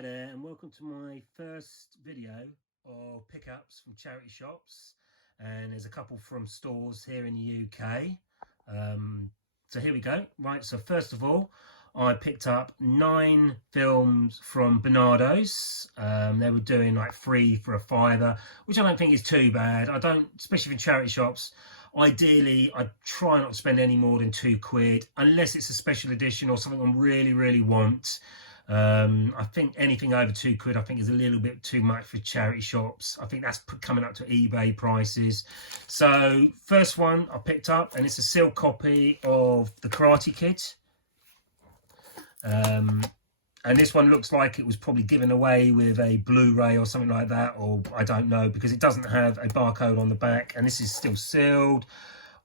Hi there, and welcome to my first video of pickups from charity shops, and there's a couple from stores here in the UK. So here we go. Right, so first of all, I picked up 9 films from Barnardo's. They were doing like 3 for a fiver, which I don't think is too bad. I don't, especially for charity shops, ideally I try not to spend any more than £2 unless it's a special edition or something I really want. I think anything over £2 I think is a little bit too much for charity shops. I think that's coming up to eBay prices. So first one I picked up, and it's a sealed copy of The Karate Kid. And this one looks like it was probably given away with a Blu-ray or something like that, or I don't know, because it doesn't have a barcode on the back, and this is still sealed.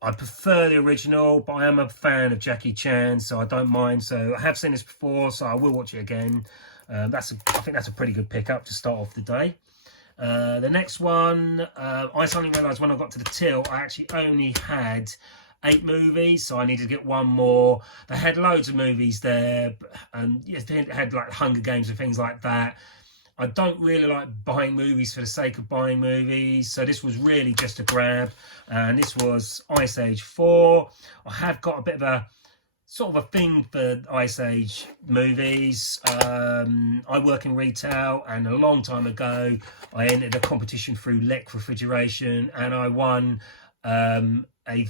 I prefer the original, but I am a fan of Jackie Chan, so I don't mind. So I have seen this before, so I will watch it again. I think that's a pretty good pickup to start off the day. The next one, I suddenly realised when I got to the till, I actually only had 8 movies, so I needed to get one more. They had loads of movies there, and yes, they had like Hunger Games and things like that. I don't really like buying movies for the sake of buying movies, so this was really just a grab, and this was Ice Age 4. I have got a bit of a sort of a thing for Ice Age movies. I work in retail, and a long time ago I entered a competition through Lek Refrigeration, and I won a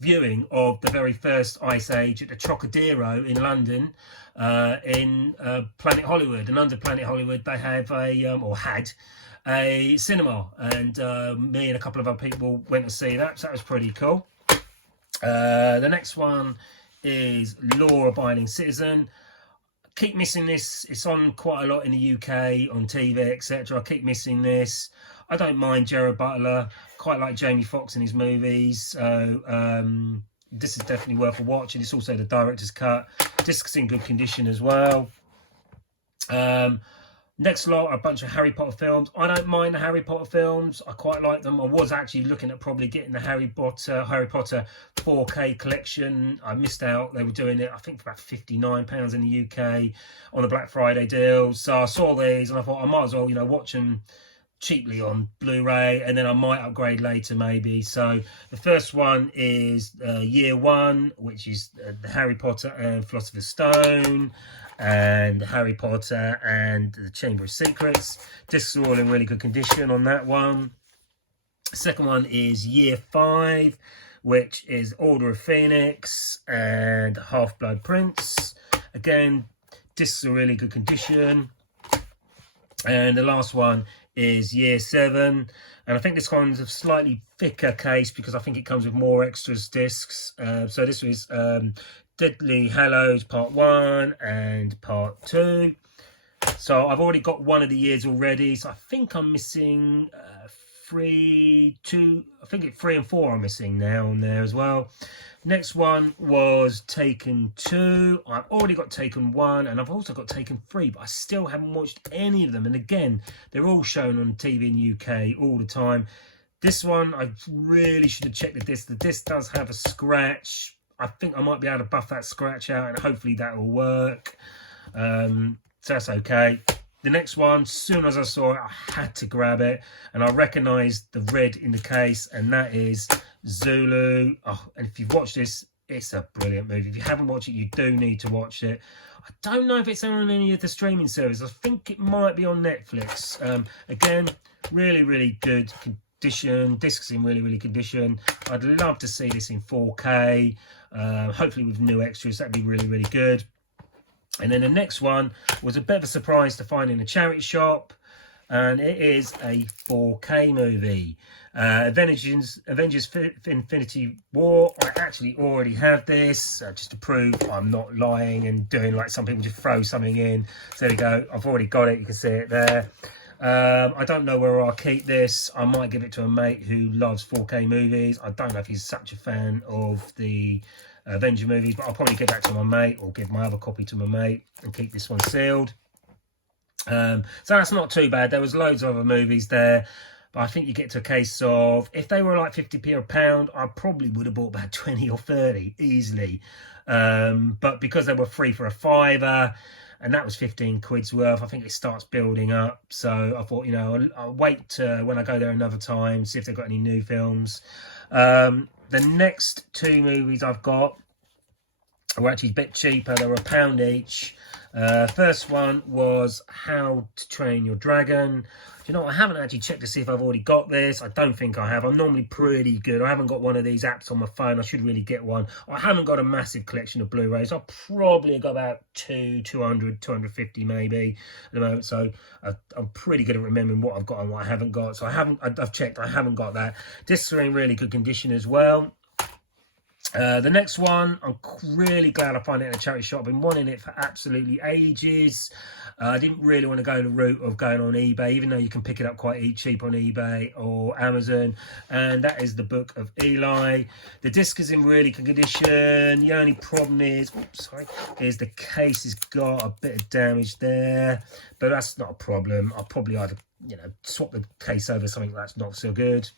viewing of the very first Ice Age at the Trocadero in London, in Planet Hollywood. And under Planet Hollywood they have or had a cinema, and me and a couple of other people went to see that, so that was pretty cool. The next one is Law Abiding Citizen. Keep missing this. It's on quite a lot in the UK on TV, etc. I keep missing this. I don't mind Gerard Butler, quite like Jamie Foxx in his movies, so this is definitely worth a watch. And it's also the director's cut. Disc's in good condition as well. Next lot are a bunch of Harry Potter films. I don't mind the Harry Potter films. I quite like them. I was actually looking at probably getting the Harry Potter 4K collection. I missed out. They were doing it, I think, for about £59 in the UK on the Black Friday deal. So I saw these and I thought I might as well, watch them cheaply on Blu-ray, and then I might upgrade later maybe. So the first one is Year One, which is the Harry Potter and Philosopher's Stone, and Harry Potter and the Chamber of Secrets. Discs are all in really good condition on that one. Second one is Year 5, which is Order of Phoenix and Half-Blood Prince. Again, discs are really good condition. And the last one is Year 7, and I think this one's a slightly thicker case because I think it comes with more extras discs. So this was Deadly Hallows Part 1 and Part 2. So I've already got one of the years already, so I think I'm missing 3 and 4 I'm missing now on there as well. Next one was Taken 2. I've already got Taken 1, and I've also got Taken 3, but I still haven't watched any of them. And again, they're all shown on TV in the UK all the time. This one, I really should have checked the disc. The disc does have a scratch. I think I might be able to buff that scratch out, and hopefully that will work. So that's okay. The next one, as soon as I saw it, I had to grab it, and I recognised the red in the case, and that is Zulu. Oh, and if you've watched this, it's a brilliant movie. If you haven't watched it, you do need to watch it. I don't know if it's on any of the streaming services. I think it might be on Netflix. Again, really good condition. Discs in really condition. I'd love to see this in 4K, hopefully with new extras. That'd be really good. And then the next one was a bit of a surprise to find in a charity shop, and it is a 4K movie. Avengers Infinity War. I actually already have this, just to prove I'm not lying and doing like some people just throw something in. So there we go. I've already got it. You can see it there. I don't know where I'll keep this. I might give it to a mate who loves 4K movies. I don't know if he's such a fan of the Avenger movies, but I'll probably give that to my mate, or give my other copy to my mate and keep this one sealed. So that's not too bad. There was loads of other movies there, but I think you get to a case of, if they were like 50p or a pound, I probably would have bought about 20 or 30 easily. But because they were free for a fiver, and that was 15 quid's worth. I think it starts building up, so I thought, you know, I'll wait when I go there another time, see if they've got any new films. The next two movies I've got were actually a bit cheaper. They were £1 each. First one was How to Train Your Dragon. Do you know what? I haven't actually checked to see if I've already got this. I don't think I have. I'm normally pretty good. I haven't got one of these apps on my phone. I should really get one. I haven't got a massive collection of Blu-rays. I've probably got about 200, 250 maybe at the moment. So I'm pretty good at remembering what I've got and what I haven't got. So I've checked. I haven't got that. Discs are in really good condition as well. The next one, I'm really glad I found it in a charity shop. I've been wanting it for absolutely ages. I didn't really want to go the route of going on eBay, even though you can pick it up quite cheap on eBay or Amazon. And that is the Book of Eli. The disc is in really good condition. The only problem is, is the case has got a bit of damage there, but that's not a problem. I'll probably either, you know, swap the case over something that's not so good.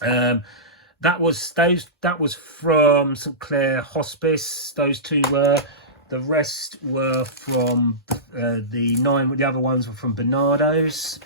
That was from St Clair Hospice. Those two were. The rest were from the other ones were from Bernardo's.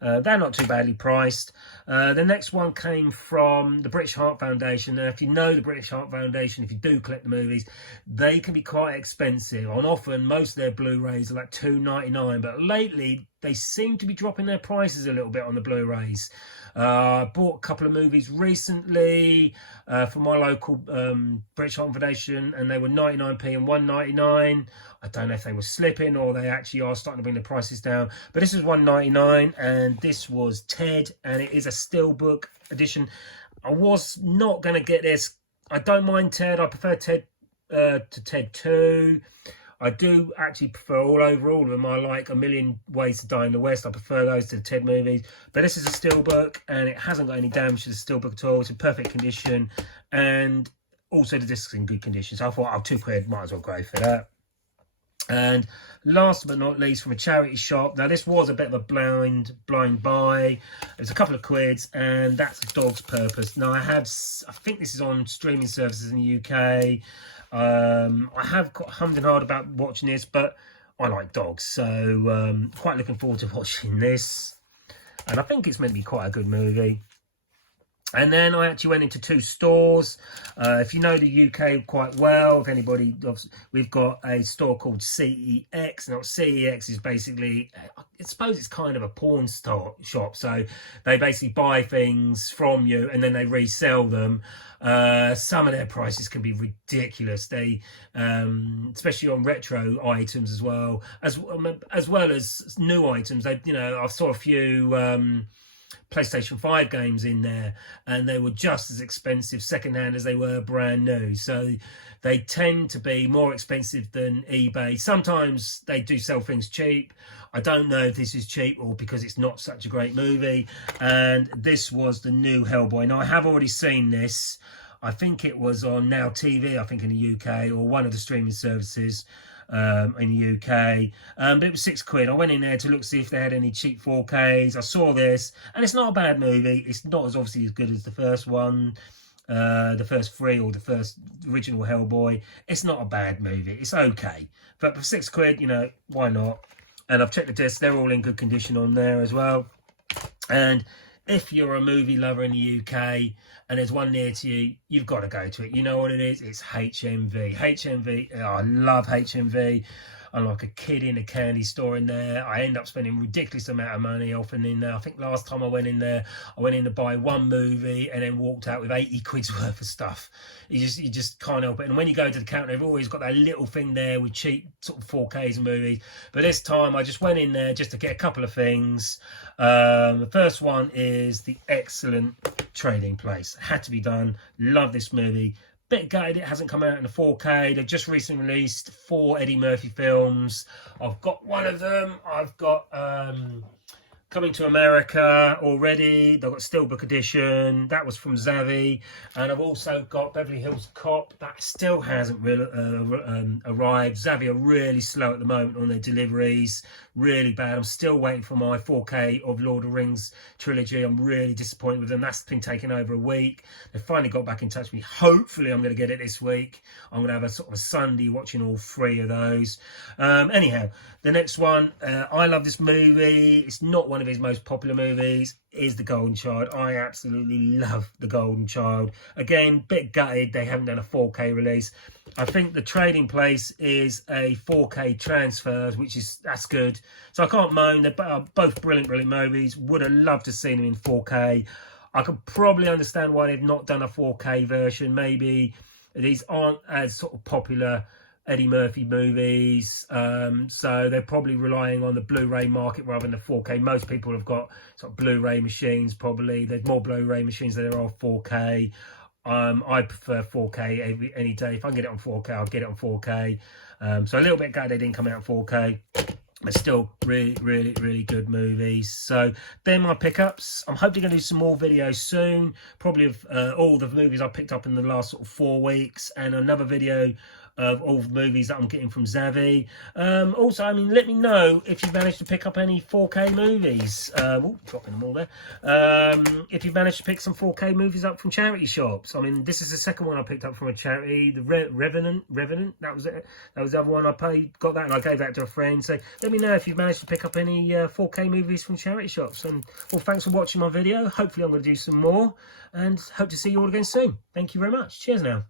They're not too badly priced. The next one came from the British Heart Foundation. And if you know the British Heart Foundation, if you do collect the movies, they can be quite expensive. And often, most of their Blu-rays are like $2.99. But lately, they seem to be dropping their prices a little bit on the Blu-rays. I bought a couple of movies recently from my local British Heart Foundation, and they were 99p and 1.99. I don't know if they were slipping or they actually are starting to bring the prices down. But this is 1.99, and this was Ted, and it is a steelbook edition. I was not going to get this. I don't mind Ted. I prefer Ted to Ted 2. I do actually prefer all of them. I like A Million Ways to Die in the West. I prefer those to the Ted movies. But this is a steelbook, and it hasn't got any damage to the steelbook at all. It's in perfect condition, and also the disc's in good condition. So I thought, £2, might as well go for that. And last but not least, from a charity shop. Now, this was a bit of a blind buy. It's a couple of quids, and that's A Dog's Purpose. Now, I think this is on streaming services in the UK. I have got hummed and hard about watching this, but I like dogs, so quite looking forward to watching this. And I think it's meant to be quite a good movie. And then I actually went into two stores. If you know the UK quite well, if anybody, we've got a store called CEX. Now, CEX is basically, I suppose it's kind of a porn shop. So they basically buy things from you and then they resell them. Some of their prices can be ridiculous. They, especially on retro items as well as new items. They, you know, I saw a few PlayStation 5 games in there, and they were just as expensive secondhand as they were brand new. So they tend to be more expensive than eBay. Sometimes they do sell things cheap. I don't know if this is cheap or because it's not such a great movie. And this was the new Hellboy. Now, I have already seen this. I think it was on Now TV, I think in the UK, or one of the streaming services in the UK, but it was £6. I went in there to look, see if they had any cheap 4Ks. I saw this, and it's not a bad movie. It's not as obviously as good as the first one, the first three, or the first original Hellboy. It's not a bad movie. It's okay, but for £6, you know, why not? And I've checked the discs; they're all in good condition on there as well. And if you're a movie lover in the UK and there's one near to you, you've got to go to it. You know what it is? It's HMV. HMV, oh, I love HMV. I'm like a kid in a candy store in there. I end up spending a ridiculous amount of money often in there. I think last time I went in there, I went in to buy one movie and then walked out with 80 quid's worth of stuff. You just can't help it. And when you go to the counter, they've always got that little thing there with cheap sort of 4Ks movies. But this time I just went in there just to get a couple of things. The first one is The Excellent Trading Place. Had to be done. Love this movie. Bit gutted it hasn't come out in the 4K. They've just recently released 4 Eddie Murphy films. I've got one of them. I've got coming to America already. They've got Steelbook edition. That was from Zavvi. And I've also got Beverly Hills Cop. That still hasn't really arrived. Zavvi are really slow at the moment on their deliveries. Really bad. I'm still waiting for my 4K of Lord of the Rings trilogy. I'm really disappointed with them. That's been taking over a week. They finally got back in touch with me. Hopefully I'm going to get it this week. I'm going to have a sort of a Sunday watching all 3 of those. Anyhow, the next one, I love this movie. It's not one of his most popular movies. Is The Golden Child. I absolutely love The Golden Child. Again, bit gutted they haven't done a 4K release. I think the trading place is a 4K transfers, that's good. So I can't moan. They're both brilliant movies. Would have loved to see them in 4K. I could probably understand why they've not done a 4K version. Maybe these aren't as sort of popular Eddie Murphy movies, so they're probably relying on the Blu-ray market rather than the 4K. Most people have got sort of Blu-ray machines. Probably there's more Blu-ray machines than there are 4K. I prefer 4K any day. If I can get it on 4K, I'll get it on 4K. So a little bit glad they didn't come out in 4K. But still really good movies. So they're my pickups. I'm hoping to do some more videos soon, probably of all the movies I picked up in the last sort of 4 weeks, and another video of all the movies that I'm getting from Zavvi. Also, I mean, let me know if you've managed to pick up any 4K movies. Dropping them all there. If you've managed to pick some 4K movies up from charity shops. I mean, this is the second one I picked up from a charity. The Revenant. That was it. That was the other one I got that, and I gave that to a friend. So let me know if you've managed to pick up any 4K movies from charity shops. And well, thanks for watching my video. Hopefully I'm going to do some more, and hope to see you all again soon. Thank you very much. Cheers now.